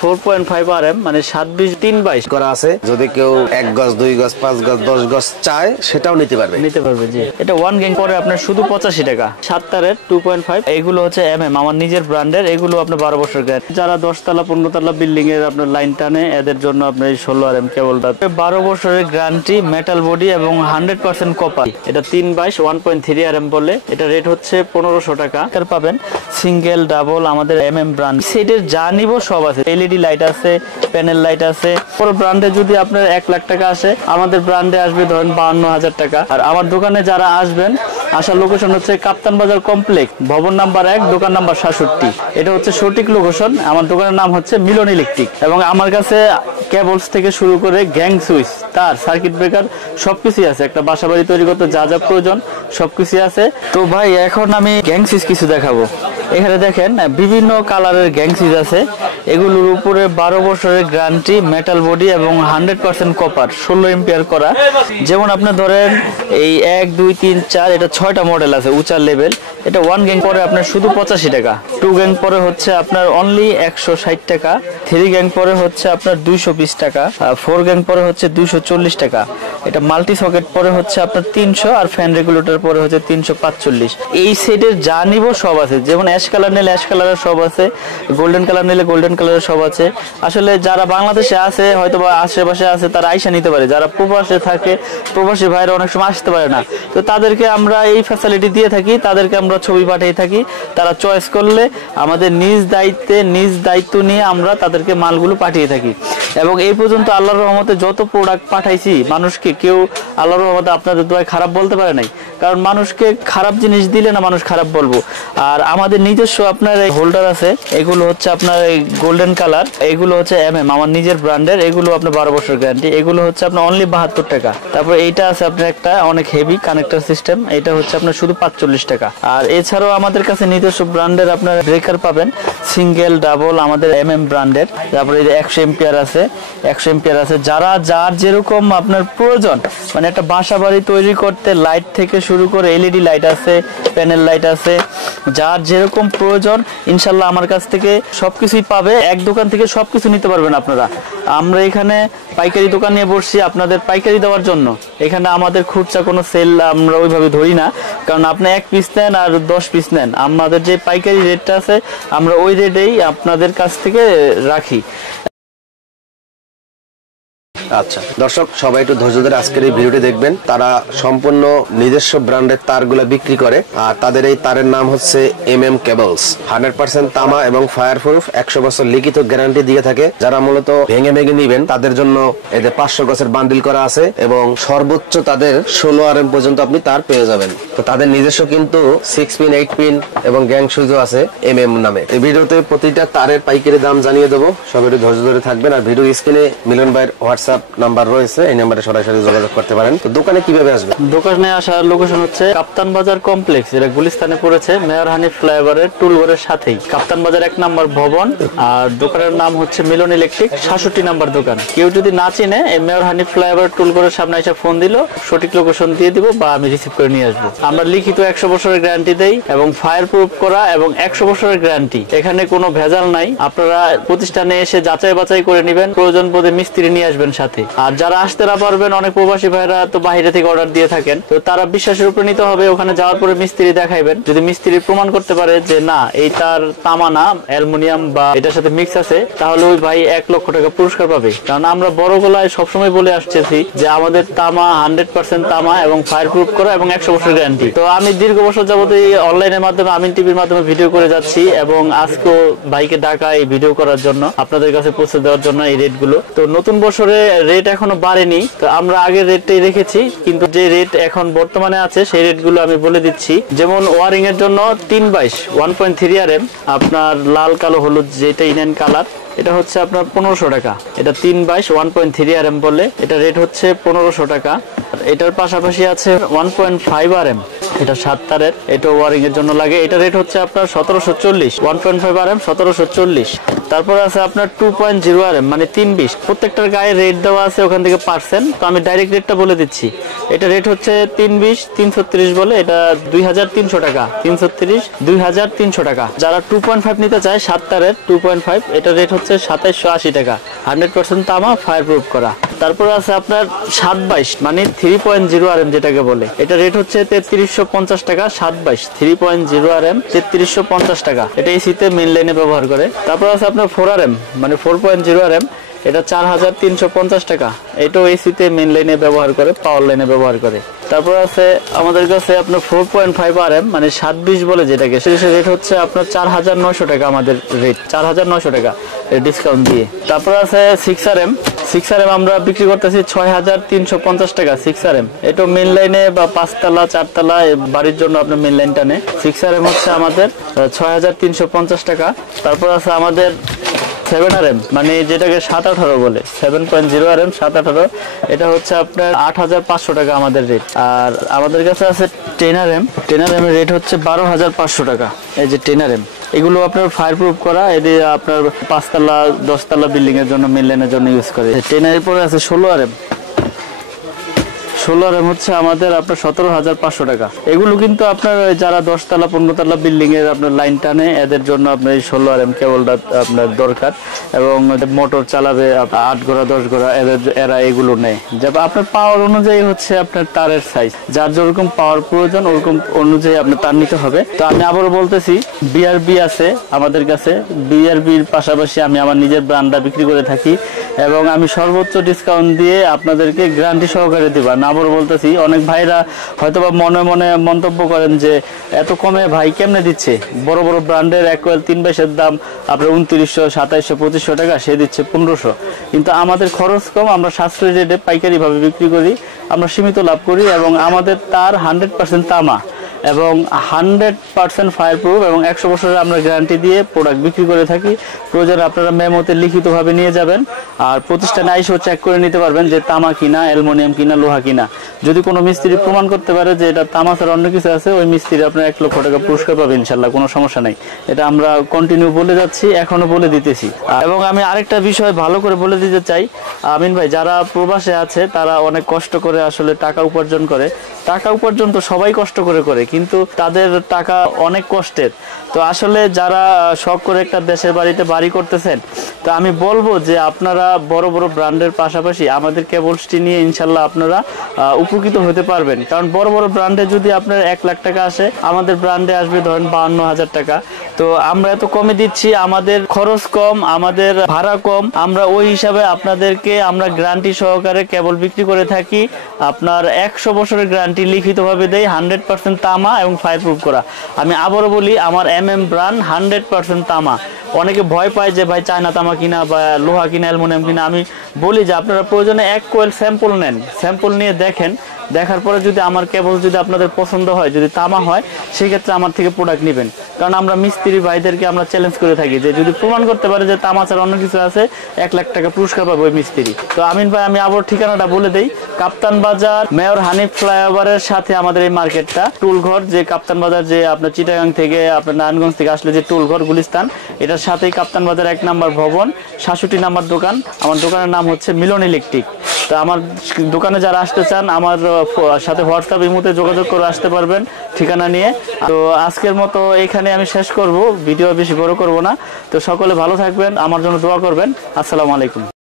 4.5 RM মানে 7-20-3-22 করা আছে। যদি কেউ 1 গজ 2 গজ 5 গজ 10 গজ চায় সেটাও নিতে পারবে জি। এটা 1 গ্যাং পরে আপনার শুধু 85 টাকা। 7 তারের 2.5 এগুলো হচ্ছে আমার নিজের ব্র্যান্ডের, এগুলো আপনার 12 বছর গ্যারান্টি। যারা 10 তলা 15 তলা বিল্ডিং এর আপনার লাইন টানে এদের জন্য আপনার 16 RM কেবলটা 12 বছরের গ্যারান্টি, মেটাল বডি এবং 100% কপার। এটা 3/22 1.3 RM বলে। এটা রেট হচ্ছে 1500 টাকা। এর পাবেন সিঙ্গেল ডাবল আমাদের ব্র্যান্ড সেটের যা নিব সব আছে। এলইডি লাইট আছে, প্যানেল লাইট আছে। পুরো ব্র্যান্ডে যদি আপনার 1 লাখ টাকা আসে, আমাদের ব্র্যান্ডে আসবে ধরেন 52,000 টাকা। আর আমার দোকানে যারা আসবেন, আসার লোকেশন হচ্ছে কাপ্তান বাজার কমপ্লেক্স, ভবন নাম্বার 1, দোকান নাম্বার 67। এটা হচ্ছে সঠিক লোকেশন। আমার দোকানের নাম হচ্ছে মিলন ইলেকট্রিক এবং আমার কাছে কেবলস থেকে শুরু করে গ্যাং সুইচ, তার সার্কিট ব্রেকার সবকিছু আছে। একটা বাসাবাড়ি তৈরি করতে যা যা প্রয়োজন সবকিছু আছে। তো ভাই এখন আমি গ্যাং সুইচ কিছু দেখাবো। এখানে দেখেন বিভিন্ন কালারের গ্যাং সুইচ আছে। এগুলোর উপরে 12 বছরের গ্যারান্টি, মেটাল বডি এবং 100% কপার, 16 এম্পিয়ার করা। যেমন আপনি ধরেন এই 1 2 3 4 এটা 6টা মডেল আছে উঁচা লেভেল। এটা 1 গ্যাং পরে আপনার শুধু 85 টাকা, 2 গ্যাং পরে হচ্ছে আপনার অনলি 160 টাকা, 3 গ্যাং পরে হচ্ছে আপনার 220 টাকা, 4 গ্যাং পরে হচ্ছে 240 টাকা। এটা মাল্টি সকেট পরে হচ্ছে আপনার 300 আর ফ্যান রেগুলেটর পরে হচ্ছে 345। এই সেটের যা নিব সব আছে। যেমন অ্যাশ কালার নিলে অ্যাশ কালারের সব আছে, গোল্ডেন কালার নিলে গোল্ডেন কালারের সব আছে। আসলে যারা বাংলাদেশে আছে হয়তো বা আশেপাশে আছে তারা আইসা নিতে পারে। যারা প্রবাসে থাকে, প্রবাসী ভাইরা অনেক সময় আসতে পারে না, তো তাদেরকে আমরা এই ফ্যাসিলিটি দিয়ে থাকি। তাদেরকে আমরা ছবি পাঠিয়ে থাকি, তারা চয়েস করলে আমাদের নিজ দায়িত্ব নিয়ে আমরা তাদেরকে মালগুলো পাঠিয়ে থাকি। এবং এই পর্যন্ত আল্লাহর রহমতে যত প্রোডাক্ট পাঠাইছি মানুষকে, কেউ আল্লাহর রহমতে আপনাদের দোয়ায় খারাপ বলতে পারে নাই। কারণ মানুষকে খারাপ জিনিস দিলে না মানুষ খারাপ বলবো। আর আমাদের নিজস্ব আপনার এই হোল্ডার আছে, এগুলো হচ্ছে আপনার এই গোল্ডেন কালার, এগুলো হচ্ছে আমার নিজের ব্র্যান্ডের। এগুলো আপনার 12 বছর গ্যারান্টি। এগুলো হচ্ছে আপনার অনলি 72 টাকা। তারপর এইটা আছে আপনার একটা অনেক হেভি কানেক্টর সিস্টেম, এটা হচ্ছে আপনার শুধু 45 টাকা। আর এছাড়াও আমাদের কাছে নিজস্ব ব্র্যান্ডের আপনার ব্রেকার পাবেন, সিঙ্গেল ডাবল আমাদের ব্র্যান্ডের। তারপরে এই যে 100 এম্পিয়ার আছে, 100 এম্পিয়ার আছে। যার যেরকম আপনার প্রয়োজন, মানে একটা বাসা বাড়ি তৈরি করতে লাইট থেকে শুরু করে এলইডি লাইট আছে, প্যানেল লাইট আছে, যার যেরকম প্রয়োজন ইনশাল্লাহ আমার কাছ থেকে সবকিছুই পাবে। এক দোকান থেকে সবকিছু নিতে পারবেন আপনারা। আমরা এখানে পাইকারি দোকান নিয়ে বসছি আপনাদের পাইকারি দেওয়ার জন্য। এখানে আমাদের খুচরা কোনো সেল আমরা ওইভাবে ধরি না, কারণ আপনি 1 পিস নেন আর 10 পিস নেন, আমাদের যে পাইকারি রেটটা আছে আমরা ওই রেটেই আপনাদের কাছ থেকে রাখি। আচ্ছা দর্শক, সবাই একটু ধৈর্য ধরে আজকের এই ভিডিওটি দেখবেন। তারা সম্পূর্ণ নিজস্ব ব্র্যান্ডের তারগুলা বিক্রি করে, আর তাদের এই তারের নাম হচ্ছে কেবলস। 100% তামা এবং ফায়ার প্রুফ, 100 বছর লিখিত গ্যারান্টি দিয়ে থাকে। যারা মূলত ভেঙে নিবেন তাদের জন্য এতে 500 গছের বান্ডিল করা আছে এবং সর্বোচ্চ তাদের 16 RM পর্যন্ত আপনি তার পেয়ে যাবেন। তো তাদের নিজস্ব কিন্তু 6 পিন 8 পিন এবং গ্যাং সুইচও আছে নামে। এই ভিডিওতে প্রতিটা তারের পাইকারি দাম জানিয়ে দেবো, সবাই একটু ধৈর্য ধরে থাকবেন। আর ভিডিও স্ক্রিনে মিলন ভাইয়ের হোয়াটসঅ্যাপ নাম্বার রয়েছে, এই নাম্বারে সরাসরি যোগাযোগ করতে পারেন। তো দোকানে কিভাবে আসবে? দোকানে আসার লোকেশন হচ্ছে কাপ্তান বাজার কমপ্লেক্স, এটা গুলিস্তানে পড়েছে, মেয়র হানিফ ফ্লাইওভারের টুলঘরের সাথেই কাপ্তান বাজার 1 নম্বর ভবন। আর দোকানের নাম হচ্ছে মিলন ইলেকট্রিক, 66 নম্বর দোকান। কেউ যদি না চিনে এই মেয়র হানিফ ফ্লাইওভার টুলঘরের সামনে এসে ফোন দিল, সঠিক লোকেশন দিয়ে দিব বা আমি রিসিভ করে নিয়ে আসবো। আমরা লিখিত 100 বছরের গ্যারান্টি দেই এবং ফায়ার প্রুফ করা এবং 100 বছরের গ্যারান্টি। এখানে কোনো ভেজাল নাই। আপনারা প্রতিষ্ঠানে এসে যাচাই বাছাই করে নেবেন, প্রয়োজন বোধে মিস্ত্রি নিয়ে আসবেন সাথে। আর যারা আসতে না পারবেন, অনেক প্রবাসী ভাইরা তো বাইরে থেকে অর্ডার দিয়ে থাকেন, তো তারা বিশ্বাসের উপর নিতে হবে। ওখানে যাওয়ার পরে মিস্ত্রি দেখাইবেন, যদি মিস্ত্রি প্রমাণ করতে পারে যে না এই তার তামা না অ্যালুমিনিয়াম বা এটার সাথে মিক্স আছে, তাহলে ওই ভাই 1 লক্ষ টাকা পুরস্কার পাবে। কারণ আমরা বড় গলায় সবসময় বলে আসতেছি যে আমাদের তামা 100% তামা এবং ফায়ার প্রুফ করা এবং 100 বছর গ্যারান্টি। তো আমি দীর্ঘ বছর যাবত এই অনলাইনের মাধ্যমে, আমিন টিভির মাধ্যমে ভিডিও করে যাচ্ছি এবং আজকেও ভাইকে ডাকা এই ভিডিও করার জন্য, আপনাদের কাছে পৌঁছে দেওয়ার জন্য এই রেট গুলো। তো নতুন বছরে রেট এখনো বাড়েনি, তো আমরা আগের রেটটাই রেখেছি, কিন্তু যে রেট এখন বর্তমানে আছে সেই রেট গুলো আমি বলে দিচ্ছি। যেমন ওয়ারিং এর জন্য 3/22 1.3 RM আপনার লাল কালো হলুদ যেটা ইন্ডিয়ান কালার, এটা হচ্ছে আপনার 1500 টাকা। এটা 3/22 1.3 RM বলে, এটা রেট হচ্ছে 1500 টাকা। এটার পাশাপাশি আছে 1.5 RM, এটা 7 তারের, এটা ওয়ারিং এর জন্য লাগে। এটা রেট হচ্ছে আপনার 1740, 1.5 RM 1740। তারপর আছে আপনার 2.0 RM মানে 320। প্রত্যেকটার গায়ে রেট দেওয়া আছে ওখান থেকে পার্সেন্ট, তো আমি ডাইরেক্ট রেটটা বলে দিচ্ছি। এটা রেট হচ্ছে 320, 330 বলে, এটা 2300 টাকা। 330, 2300 টাকা। যারা 2.5 নিতে চায় 7 তারের 2.5, এটা রেট হচ্ছে 2780 টাকা। 100% তামা, ফায়ার প্রুফ করা। তারপর আছে আপনার 722 মানে 3.0 RM যেটাকে বলে, এটা রেট হচ্ছে 3350 টাকা। 722 3.0 RM 3350 টাকা। এটা এসিতে মেইন লাইনে ব্যবহার করে। তারপর আছে আপনার 4 RM মানে 4.0 RM, এটা 4350 টাকা। এটাও এসিতে মেইন লাইনে ব্যবহার করে, পাওয়ার লাইনে ব্যবহার করে। তারপর আছে আমাদের কাছে আপনার 4.5 RM মানে 720 বলে যেটাকে, সেটা রেট হচ্ছে আপনার 4900 টাকা। আমাদের রেট 4900 টাকা ডিসকাউন্ট দিয়ে। তারপর আছে 6 RM। 6 RM আমরা বিক্রি করতেছি 6350 টাকা। 6 RM এটা মেইন লাইনে বা 5 তলা 4 তলা বাড়ির জন্য আপনার মেইন লাইন টানে। 6 RM হচ্ছে আমাদের 6350 টাকা। তারপর আছে আমাদের 7 RM মানে যেটাকে 718 বলে, 7.0 RM 718, এটা হচ্ছে আপনার 8500 টাকা আমাদের রেট। আর আমাদের কাছে আছে 10 RM। 10 RM এর রেট হচ্ছে 12500 টাকা। এই যে 10 RM, এগুলো আপনার ফায়ার প্রুফ করা, এটি আপনার 5 তলা 10 তলা বিল্ডিং এর জন্য, মেইন লাইনের জন্য ইউজ করে। 10 এর পরে আছে 16 RM। 16 RM হচ্ছে আমাদের আপনার 17500 টাকা। এগুলো কিন্তু আপনার যারা 10 তলা 15 তলা বিল্ডিং এর আপনার লাইন টানে, এদের জন্য আপনার এই 16 RM কেবলটা আপনার দরকার। এবং মোটর চালাবে 8 ঘোড়া 10 ঘোড়া, এরা এগুলো নেয়। যেমন আপনার পাওয়ার অনুযায়ী হচ্ছে আপনার তারের সাইজ, যার যেরকম পাওয়ার প্রয়োজন ওরকম অনুযায়ী আপনার তার নিতে হবে। তো আমি আবারও বলতেছি, বিআরবি আছে আমাদের কাছে। বিআরবির পাশাপাশি আমি আমার নিজের ব্র্যান্ডটা বিক্রি করে থাকি এবং আমি সর্বোচ্চ ডিসকাউন্ট দিয়ে আপনাদেরকে গ্যারান্টি সহকারে দিব। আমি আবারও বলতেছি, অনেক ভাইরা হয়তোবা মনে মনে মন্তব্য করেন যে এত কমে ভাই কেমনে দিচ্ছে, বড় বড় ব্র্যান্ডের 1 কোয়েল 3 বাইশের দাম আপনার 2900, 2700, 2500 টাকা, সে দিচ্ছে 1500। কিন্তু আমাদের খরচ কম, আমরা সাশ্রয়ী রেটে পাইকারি ভাবে বিক্রি করি, আমরা সীমিত লাভ করি এবং আমাদের তার 100% তামা এবং 100% ফায়ার প্রুফ এবং 100 বছরের আমরা গ্যারান্টি দিয়ে প্রোডাক্ট বিক্রি করে থাকি। প্রয়োজনে আপনারা মেমোতে লিখিতভাবে নিয়ে যাবেন, আর প্রতিষ্ঠানে আইসেও চেক করে নিতে পারবেন যে তামা কিনা, অ্যালুমিনিয়াম কিনা, লোহা কিনা। যদি কোনো মিস্ত্রি প্রমাণ করতে পারে যে এটা তামা ছাড়া অন্য কিছু আছে, ওই মিস্ত্রি আপনার 1 লক্ষ টাকা পুরস্কার পাবে ইনশাল্লাহ, কোনো সমস্যা নেই। এটা আমরা কন্টিনিউ বলে যাচ্ছি, এখনো বলে দিতেছি। এবং আমি আরেকটা বিষয় ভালো করে বলে দিতে চাই, আমিন ভাই, যারা প্রবাসে আছে তারা অনেক কষ্ট করে আসলে টাকা উপার্জন করে। টাকা উপার্জন তো সবাই কষ্ট করে করে, কিন্তু তাদের টাকা অনেক কষ্টের। তো আসলে যারা শখ করে একটা দেশের বাড়িতে বাড়ি করতেছেন, তো আমি বলবো যে আপনারা বড় বড় ব্র্যান্ডের পাশাপাশি আমাদের কেবলসটি নিয়ে ইনশাল্লাহ আপনারা উপকৃত হতে পারবেন। কারণ বড় বড় ব্র্যান্ডে যদি আপনার 1 লাখ টাকা আসে, আমাদের ব্র্যান্ডে আসবে ধরেন 52,000 টাকা। তো আমরা এত কমে দিচ্ছি, আমাদের খরচ কম, আমাদের ভাড়া কম, আমরা ওই হিসাবে আপনাদেরকে আমরা গ্যারান্টি সহকারে কেবল বিক্রি করে থাকি। আপনার 100 বছরের গ্যারান্টি লিখিতভাবে দেই, 100% তামা এবং ফায়ার প্রুফ করা। আমি আবারও বলি, আমার MM ব্র্যান্ড 100% তামা। অনেকে ভয় পায় যে ভাই চায়না তামা কিনা বা লোহা কিনা, অ্যালুমিনিয়াম কিনা। আমি বলি যে আপনারা প্রয়োজনে 1 কোয়েল স্যাম্পল নেন, স্যাম্পল নিয়ে দেখেন, দেখার পরে যদি আমার কেবল যদি আপনাদের পছন্দ হয়, যদি তামা হয়, সেই ক্ষেত্রে আমার থেকে প্রোডাক্ট নেবেন। কারণ আমরা মিস্ত্রি ভাইদেরকে আমরা চ্যালেঞ্জ করে থাকি যে যদি প্রমাণ করতে পারে যে তামা ছাড়া অন্য কিছু আছে, 1 লাখ টাকা পুরস্কার পাবে ওই মিস্ত্রি। তো আমিন ভাই, আমি আবার ঠিকানাটা বলে দেই, কাপ্তান বাজার, মেয়র হানিফ ফ্লাইওভারের সাথে আমাদের এই মার্কেটটা। টুলঘর, যে কাপ্তান বাজার যে আপনার চিটাগাং থেকে আপনার নারায়ণগঞ্জ থেকে আসলে যে টুলঘর গুলিস্তান, এটার সাথেই কাপ্তান বাজার 1 নম্বর ভবন, 67 নম্বর দোকান। আমার দোকানের নাম হচ্ছে মিলন ইলেকট্রিক। তো আমার দোকানে যারা আসতে চান, আমার সাথে হোয়াটসঅ্যাপ ইমোতে যোগাযোগ করে আসতে পারবেন ঠিকানা নিয়ে। তো আজকের মতো এখানে আমি শেষ করব, ভিডিও বেশি বড় করব না। তো সকলে ভালো থাকবেন, আমার জন্য দোয়া করবেন। আসসালামু আলাইকুম।